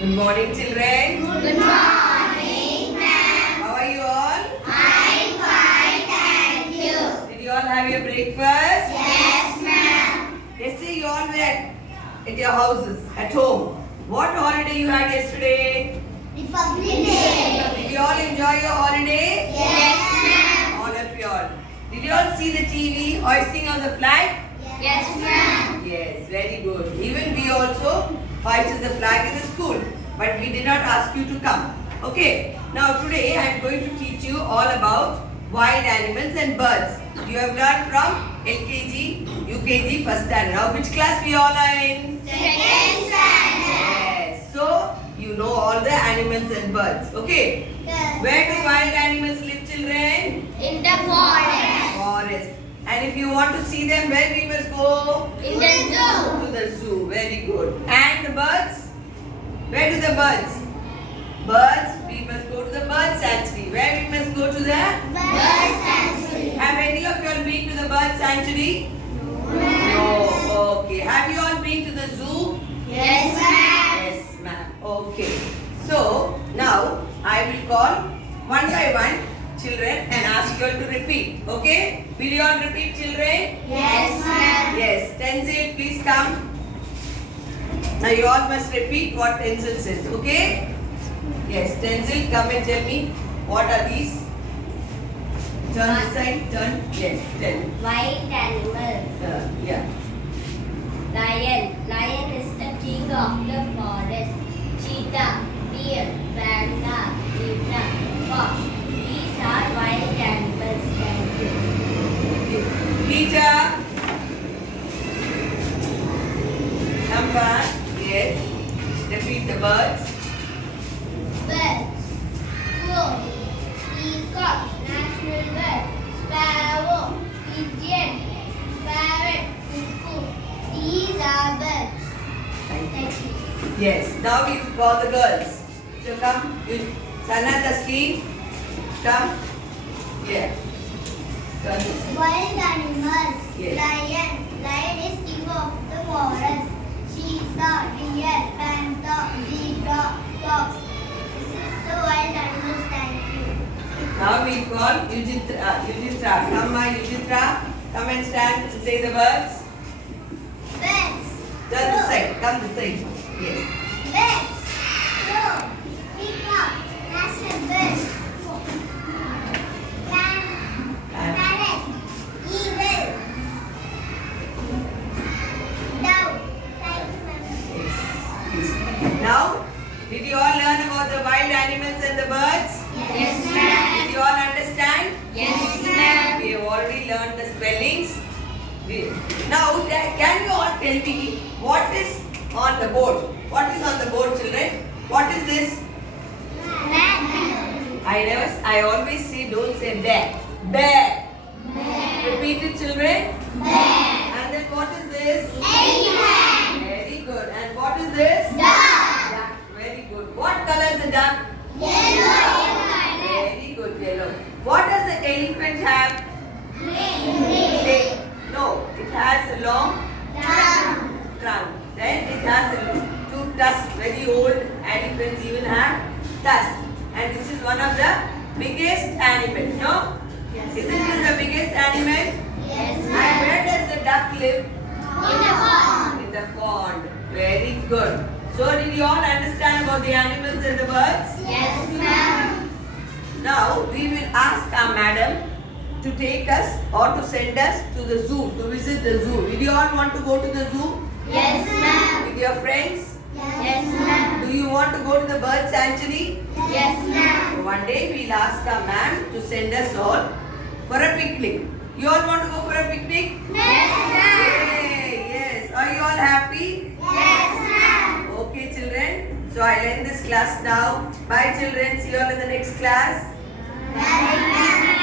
Good morning, children. Good morning, ma'am. How are you all? I'm fine, thank you. Did you all have your breakfast? Yes, ma'am. Yesterday you all were at your houses, at home. What holiday you had yesterday? Republic Day. Did you all enjoy your holiday? Yes, ma'am. All of you all. Did you all see the TV hoisting of the flag? Yes, ma'am. Yes, very good. Even we also hoisted the flag in the school, but we did not ask you to come. Okay. Now today I am going to teach you all about wild animals and birds. You have learned from LKG, UKG, first standard. Now which class we all are in? Second standard. Yes. So you know all the animals and birds. Okay. Yes. Where do wild animals live, children? In the forest. Forest. And if you want to see them, where we must go? In the zoo. To the zoo. Very good. And the birds? Where do the birds? Birds, we must go to the bird sanctuary. Where we must go to the Bird sanctuary. Have any of you all been to the bird sanctuary? No. Okay. Have you all been to the zoo? Yes, ma'am. Yes, ma'am. Okay. So now I will call one by one children and ask you all to repeat. Okay? Will you all repeat, children? Yes, ma'am. Yes. Tenzil, please come. Now you all must repeat what Tenzil says. Okay? Yes. Tenzil, come and tell me what are these. Turn this side. Turn. Yes. Tell. Wild animals. Yeah. Lion. Lion is the king of the forest. Cheetah, deer, panda, zebra, fox. These are wild animals. Thank you. Teacher. Come back. Yes. Repeat the birds. Birds. Crow. Peacock. National bird. Sparrow. Pigeon. Parrot. Cuckoo. These are birds. Thank you. Thank you. Yes. Now we call the girls. So come. Sana, Tasleen. Come. Yeah. Turn this side. Wild animals. Yes. Lion. Lion is king of the forest. Cheetah, deer, panther, zebra, fox. This is the wild animals. Thank you. Now we call Yujitra. Come, my Yujitra. Come and stand and say the words. Birds. Turn this side. Come this side. Yes. Birds. Crow. Peacock. National bird. Parrot. Eagle. Dove. Thank you, ma'am. Now, did you all learn about the wild animals and the birds? Yes, ma'am. Did you all understand? Yes, ma'am. We have already learned the spellings. Now, can you all tell me what is on the board? What is on the board, children? What is this? I always say, don't say bear. Bear. Repeat it, children. And then what is this? Elephant. Very good. And what is this? Duck. Duck. Very good. What color is the duck? Yellow. Very good, yellow. What does the elephant have? Green. No, it has a long trunk. Then it has two tusks. Very old elephants even have tusks. And this is one of the biggest animals, no? Yes, Isn't this the biggest animal? Yes, And ma'am. where does the duck live? In a pond. In the pond. Very good. So did you all understand about the animals and the birds? Yes, ma'am. Now we will ask our madam to take us or to send us to the zoo, to visit the zoo. Will you all want to go to the zoo? Yes, ma'am. With your friends? Yes, ma'am. Do you want to go to the bird sanctuary? Yes, ma'am. So one day we'll ask our ma'am to send us all for a picnic. You all want to go for a picnic? Yes, ma'am. Yay! Yes. Are you all happy? Yes, ma'am. Okay, children. So I'll end this class now. Bye, children. See you all in the next class. Bye, ma'am.